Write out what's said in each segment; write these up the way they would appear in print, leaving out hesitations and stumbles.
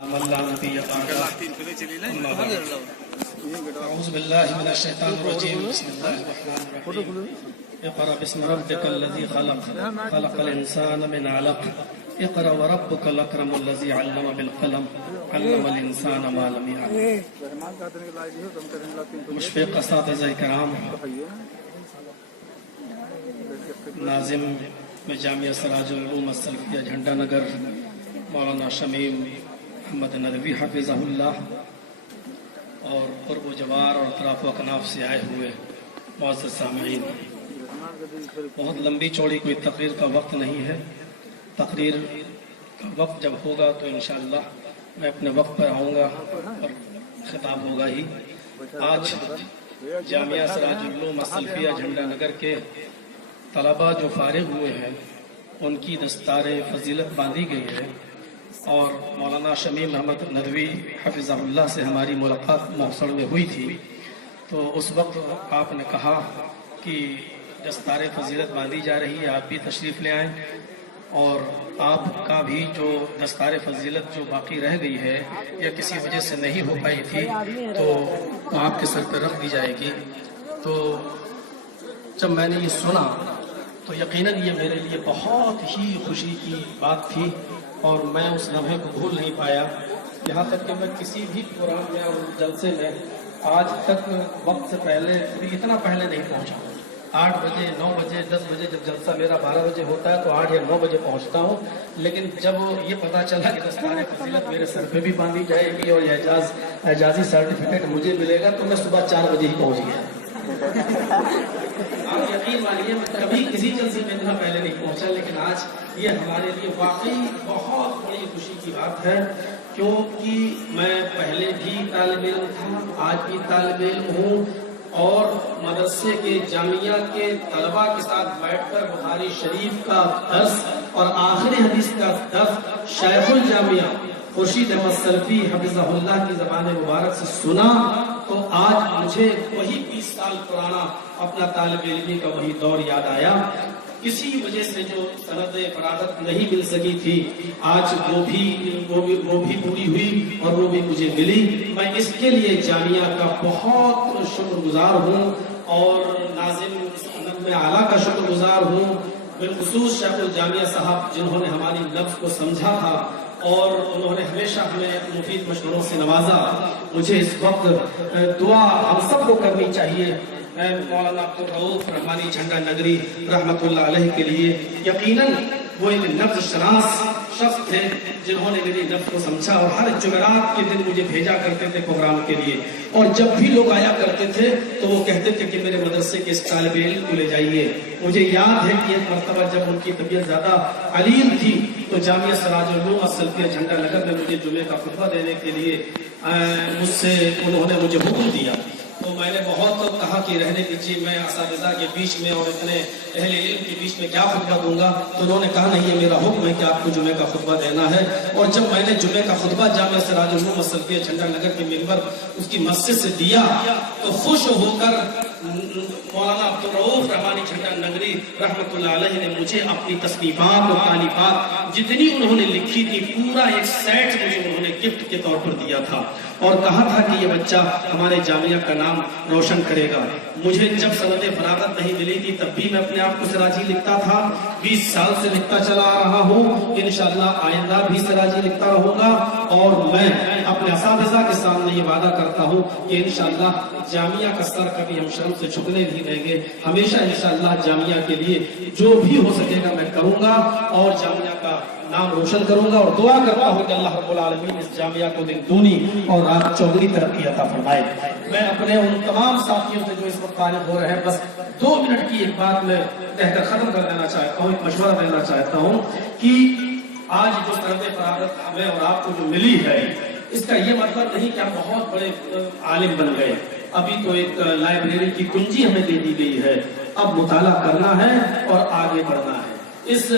أعوذ بالله من الشيطان الرجيم. بسم الله الرحمن الرحيم. اقرأ باسم ربك الذي خلق خلق الإنسان من علق اقرأ وربك الأكرم الذي علم بالقلم علم الإنسان ما لم يعلم. مشفق اساتذہ کرام، ناظم میں جامعہ سراج العلوم السلفیہ جھنڈا نگر مولانا شمیم محمد ندوی حفظہ اللہ، اور قرب و جوار اور اطراف و اکناف سے آئے ہوئے معزز سامعین، بہت لمبی چوڑی کوئی تقریر کا وقت نہیں ہے. تقریر کا وقت جب ہوگا تو انشاءاللہ میں اپنے وقت پر آؤں گا اور خطاب ہوگا ہی. آج جامعہ سراج العلوم السلفیہ جھنڈا نگر کے طلباء جو فارغ ہوئے ہیں ان کی دستار فضیلت باندھی گئی ہے، اور مولانا شمیم محمد ندوی حفظہ اللہ سے ہماری ملاقات محسن میں ہوئی تھی. تو اس وقت آپ نے کہا کہ دستار فضیلت باندھی جا رہی ہے، آپ بھی تشریف لے آئیں، اور آپ کا بھی جو دستار فضیلت جو باقی رہ گئی ہے یا کسی وجہ سے نہیں ہو پائی تھی تو آپ کے سر پر رکھ دی جائے گی. تو جب میں نے یہ سنا تو یقیناً یہ میرے لیے بہت ہی خوشی کی بات تھی، اور میں اس لمحے کو بھول نہیں پایا. یہاں تک کہ میں کسی بھی پروگرام میں اور جلسے میں آج تک وقت سے پہلے بھی اتنا پہلے نہیں پہنچا. 8 بجے 9 بجے 10 بجے جب جلسہ میرا 12 بجے ہوتا ہے تو 8 یا 9 بجے پہنچتا ہوں، لیکن جب یہ پتا چلا کہ دستار فضیلت میرے سر پہ بھی باندھی جائے گی اور اعزازی سرٹیفکیٹ مجھے ملے گا تو میں صبح 4 بجے ہی پہنچ گیا. آپ یقین مانیے میں کبھی کسی جلسے میں اتنا پہلے نہیں پہنچا، لیکن آج یہ ہمارے لیے واقعی بہت بڑی خوشی کی بات ہے، کیونکہ میں پہلے بھی طالب علم تھا، آج بھی طالب علم ہوں، اور مدرسے کے جامعہ کے طلباء کے ساتھ بیٹھ کر بخاری شریف کا درس اور آخری حدیث کا درس شیخ الجامعہ خورشید احمد سلفی حفظہ اللہ کی زبان مبارک سے سنا تو آج مجھے وہی 20 سال پرانا اپنا طالب علمی کا وہی دور یاد آیا. کسی وجہ سے جو سند فراغت نہیں مل سکی تھی آج وہ بھی پوری ہوئی اور وہ بھی مجھے ملی. میں اس کے لیے جامعہ کا بہت شکر گزار ہوں، اور ناظم سند میں اعلیٰ کا شکر گزار ہوں، بالخصوص شیخ الجامعہ صاحب جنہوں نے ہماری نبض کو سمجھا تھا اور انہوں نے ہمیشہ ہمیں مفید مشوروں سے نوازا. مجھے اس وقت دعا ہم سب کو کرنی چاہیے مولانا عبدالرؤف رحمانی جھنڈا نگری رحمت اللہ علیہ کے لیے. یقیناً وہ ایک نبض شناس شخص تھے جنہوں نے میری نبض کو سمجھا، اور ہر جمعرات کے دن مجھے بھیجا کرتے تھے پروگرام کے لیے، اور جب بھی لوگ آیا کرتے تھے تو وہ کہتے تھے کہ میرے مدرسے کے اس طالب علم کو لے جائیے. مجھے یاد ہے کہ ایک مرتبہ جب ان کی طبیعت زیادہ علیم تھی تو جامعہ سراج العلوم السلفیہ جھنڈا نگر میں مجھے جمعے کا خطبہ دینے کے لیے مجھ سے انہوں نے مجھے حکم دیا. تو میں نے بہت کہا کہ رہنے دیجیے، میں اساتذہ کے بیچ میں اور اتنے اہل علم کے بیچ میں کیا خطبہ دوں گا. تو انہوں نے کہا نہیں، یہ میرا حکم ہے کہ آپ کو جمعے کا خطبہ دینا ہے. اور جب میں نے جمعے کا خطبہ جامعہ سراج العلوم السلفیہ جھنڈا نگر کے ممبر اس کی مسجد سے دیا تو خوش ہو کر مولانا عبدالرؤف رحمانی جھنڈا نگری رحمت اللہ علیہ نے مجھے اپنی تصنیفات اور تالیفات جتنی انہوں نے لکھی تھی پورا ایک سیٹ مجھے انہوں نے گفٹ کے طور پر دیا تھا، اور کہا تھا کہ یہ بچہ ہمارے جامعہ کا نام روشن کرے گا. مجھے جب سند فراغت نہیں ملی تھی تب بھی میں اپنے آپ کو سراجی لکھتا تھا، 20 سال سے لکھتا چلا آ رہا ہوں، انشاءاللہ آئندہ بھی سراجی لکھتا رہوں گا. اور میں اپنے اساتذہ کے سامنے یہ وعدہ کرتا ہوں کہ انشاءاللہ جامعہ کا سر کبھی ہم شرم سے جھکنے نہیں دیں گے. ہمیشہ انشاءاللہ جامعہ کے لیے جو بھی ہو سکے گا میں کروں گا، اور جامعہ کا نام روشن کروں گا، اور دعا کرتا ہوں کہ اللہ رب العالمین اس جامعہ کو دن دونی اور رات چوگنی ترقی عطا فرمائے. میں اپنے ان تمام ساتھیوں سے جو اس وقت فارغ ہو رہے ہیں بس 2 منٹ کی ایک بات میں کہہ کر ختم کر دینا چاہتا ہوں، ایک مشورہ دینا چاہتا ہوں کہ آج جو سند فراغت ہمیں اور آپ کو جو ملی ہے اس کا یہ مطلب نہیں کہ ہم بہت بڑے عالم بن گئے. ابھی تو ایک لائبریری کی کنجی ہمیں دے دی گئی ہے، اب مطالعہ کرنا ہے اور آگے بڑھنا ہے. اس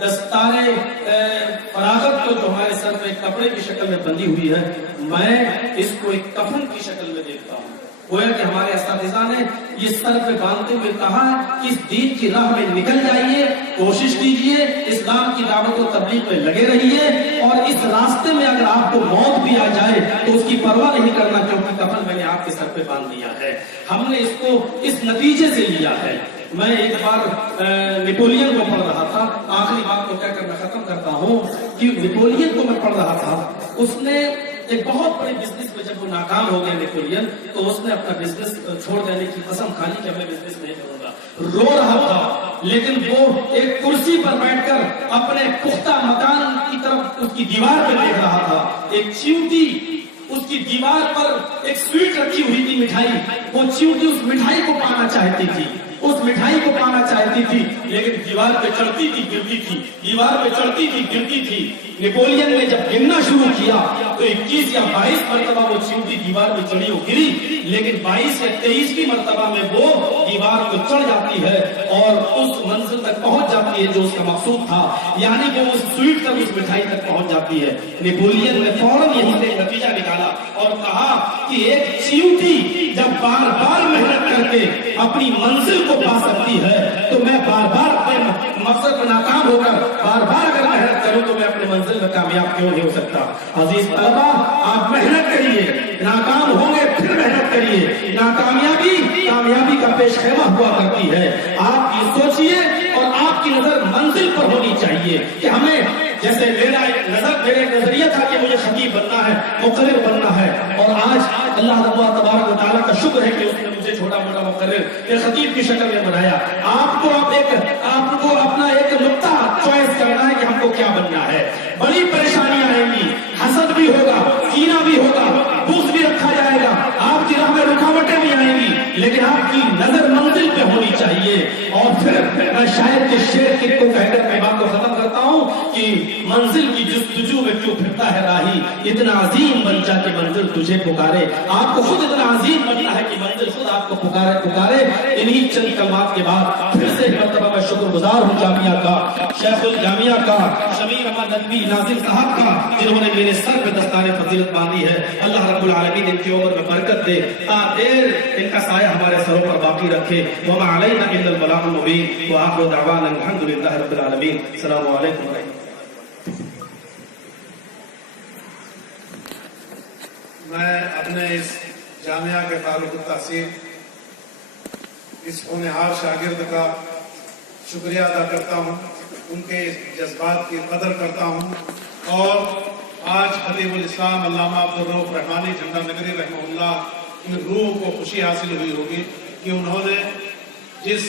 دستار فراغت کو جو ہمارے سر پہ کپڑے کی شکل میں بندھی ہوئی ہے، میں اس کو ایک کفن کی شکل میں دیکھتا ہوں. گویا کہ ہمارے اساتذہ نے یہ سر پہ باندھتے ہوئے کہا کہ اس دین کی راہ میں نکل جائیے कोशिश कीजिए, इस्लाम की दावत और तबलीग में लगे रहिए, और इस रास्ते में अगर आपको मौत भी आ जाए तो उसकी परवाह नहीं करना, क्योंकि कफन मैंने आपके सर पे बांध दिया है। हमने इसको इस नतीजे से लिया है। मैं एक बार नेपोलियन को पढ़ रहा था, आखिरी बात को कहकर मैं खत्म करता हूँ कि नेपोलियन को मैं पढ़ रहा था, उसने एक बहुत बड़े बिजनेस में जब वो नाकाम हो गया नेपोलियन, तो उसने अपना बिजनेस छोड़ देने की कसम खा ली कि मैं बिजनेस नहीं करूंगा। रो रहा था, लेकिन वो एक कुर्सी पर बैठकर अपने पुख्ता मकान की तरफ उसकी दीवार पे देख रहा था। एक चींटी उसकी दीवार पर एक स्वीट रखी हुई थी, मिठाई। वो चींटी उस मिठाई को पाना चाहती थी, उस मिठाई को पाना चाहती थी, लेकिन दीवार पे चढ़ती थी गिरती थी, दीवार पे चढ़ती थी गिरती थी। नेपोलियन ने जब गिरना शुरू किया तो 21 या 22 मरतबा वो चींटी दीवार पे चढ़ी और गिरी, लेकिन 22 या 23वीं मरतबा में वो दीवार को चढ़ जाती है और उस मंजिल तक पहुंच जाती है जो उसका मकसूद था, यानी कि उस स्वीट तक, उस मिठाई तक पहुंच जाती है। नेपोलियन ने फौरन यही से नतीजा निकाला और कहा कि एक चींटी जब बार बार मेहनत करके अपनी मंजिल को पा सकती है, तो मैं बार बार अपने मकसद में नाकाम होकर बार बार अगर मेहनत करूं तो मैं अपने मंजिल में कामयाब क्यों नहीं हो सकता। अजीज तलबा, आप मेहनत करिए, नाकाम होंगे फिर मेहनत करिए। नाकामयाबी कामयाबी का पेशखेमा हुआ करती है। आप ये सोचिए और आपकी नजर मंजिल पर होनी चाहिए कि हमें, जैसे मेरा एक नजरिया था कि मुझे खतीब बनना है, मुक़र्रिर बनना है, और आज अल्लाह तबारक व तआला का शुक्र है कि उसने मुझे छोटा मोटा मुक़र्रिर या खतीब की शक्ल में बनाया। आपको अपना एक नुक्ता चॉइस करना है कि हमको क्या बनना है। बड़ी परेशानियां आएंगी, हसद भी होगा, कीना भी होगा, बुग़्ज़ भी रखा जाएगा, आपकी राह में रुकावटें भी आएंगी, लेकिन आपकी नजर मंजिल पे होनी चाहिए। और फिर मैं शायद के शेर को कहकर मैं बात को खत्म करता हूँ कि मंजिल की जुस्तजू में क्यों फिरता है राही, इतना अजीम बन जा कि मंजिल तुझे पुकारे। आपको खुद इतना अजीम बनना है कि मंजिल खुद आपको पुकारे। इन्हीं चंद कलमात के बाद फिर से एक मरतबा मैं शुक्रगुजार हूँ जामिया का, शेखुल जामिया का, शमीर अहमद नदवी नाज़िम साहब का, जिन्होंने मेरे सर पे दस्ताने फजीलत बांधी है। अल्लाह रब्बुल आलमीन इनकी उम्र में बरकत दे, देर इनका साया हमारे सरों पर बाकी रखे। वमा अलैना इल्लल बलागुल मुबीन व आखिरु दअवाना अल्हम्दुलिल्लाहि रब्बिल आलमीन। अस्सलामु अलैकुम। मैं अपने इस जामिया के ताल्लुक़ तहसील इस होनहार शागिर्द का शुक्रिया अदा करता हूँ, उनके जज्बात की कदर करता हूँ। और आज खतीबुल इस्लाम अल्लामा अब्दुर रऊफ़ रहमानी झंडा नगरी रहमहुल्लाह की रूह को खुशी हासिल हुई होगी कि उन्होंने जिस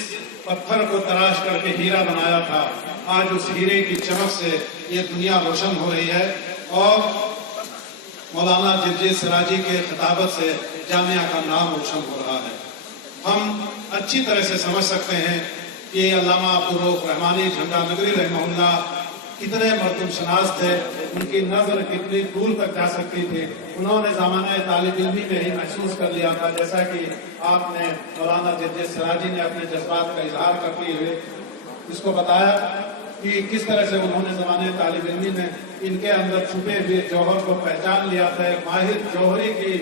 पत्थर को तराश करके हीरा बनाया था, आज उस हीरे की चमक से ये दुनिया रोशन हो रही है। और मौलाना जर्जिस सिराजी के खिताबत से जामिया का नाम रोशन हो रहा है। हम अच्छी तरह से समझ सकते हैं कि अल्लामा अब्दुर रऊफ़ रहमानी झंडा नगरी रहमहुल्लाह कितने मर्दुम शनास थे, उनकी नजर कितनी दूर तक जा सकती थी। उन्होंने ज़माने तालिब इल्मी में ही महसूस कर लिया था, जैसा कि आपने मौलाना जर्जिस सिराजी ने अपने जज्बात का इजहार करते हुए इसको बताया कि किस तरह से उन्होंने ज़माने तालिब इल्मी में इनके अंदर छुपे हुए जौहर को पहचान लिया था। माहिर जौहरी की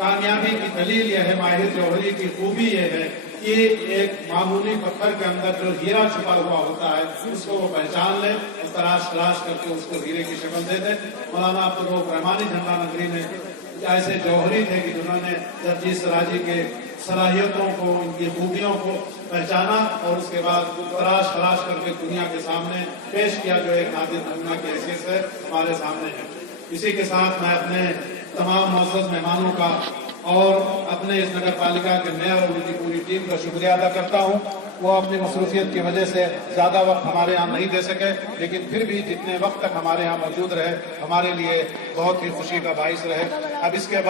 कामयाबी की दलील यह है, माहिर जौहरी की खूबी यह है कि एक मामूली पत्थर के अंदर जो हीरा छुपा हुआ होता है उसको वो पहचान ले, तराश करके उसको हीरे की शक्ल दे दे। मौलाना अब्दुर रऊफ़ रहमानी झंडा नगरी में ऐसे जौहरी थे कि जिन्होंने जर्जिस सिराजी के सलाहियतों को, उनकी खूबियों को पहचाना और उसके बाद तराश करके दुनिया के सामने पेश किया, जो एक नादिर नमूना की हैसियत से हमारे सामने है। इसी के साथ मैं अपने तमाम मुअज़्ज़ज़ मेहमानों का और अपने इस नगर पालिका के मेयर और उनकी पूरी टीम का शुक्रिया अदा करता हूँ। वो अपनी मसरूफियत की वजह से ज़्यादा वक्त हमारे यहाँ नहीं दे सके, लेकिन फिर भी जितने वक्त तक हमारे यहाँ मौजूद रहे हमारे लिए बहुत ही खुशी का बाइस रहे। अब इसके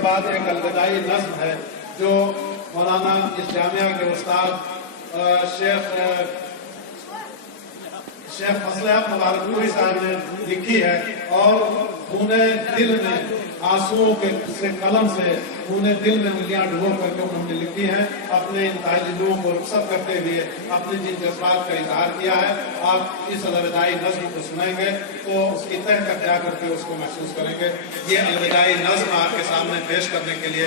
बाद एक अलविदाई नज़्म है जो मौलाना इस जामिया के उस्ताद शेख फजल हक मुबारकपुरी साहब ने लिखी है। और खूने दिल में आंसुओं के से कलम से खूने दिल में उंगलियां डुबो करके उन्होंने लिखी है। अपने इन तालिबों को रुखसत करते हुए अपने जिन जज्बात का इजहार किया है, आप इस अलविदाई नज़्म को सुनेंगे तो उसकी तह तक जा करके उसको महसूस करेंगे। ये अलविदाई नज़्म आपके सामने पेश करने के लिए